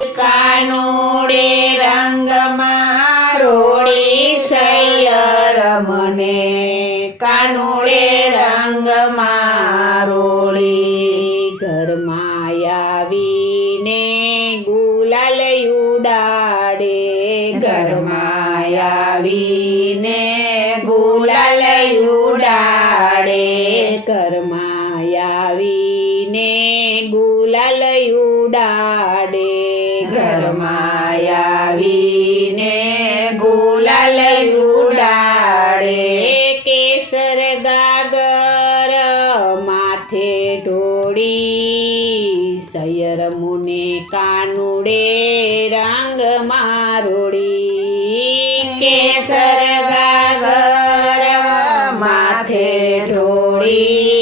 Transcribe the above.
કાનુડે રંગમાં રોડી સૈયર મને, કાનુડે રંગમાં રોડી. ઘરમાં આવીને ગુલાલ ઉડાડે, ઘરમાં આવીને ગુલાલ ઉડાડે, ઘરમાં આવીને ગુલાલ ઉડાડે, ઘરમાં આવીને ગુલાલ ઉડાડે. કેસર ગાગર માથે ઢોળી, સૈયર મુને કાનુડે રંગમાં રોડી. કેસર ગાગર માથે ઢોળી,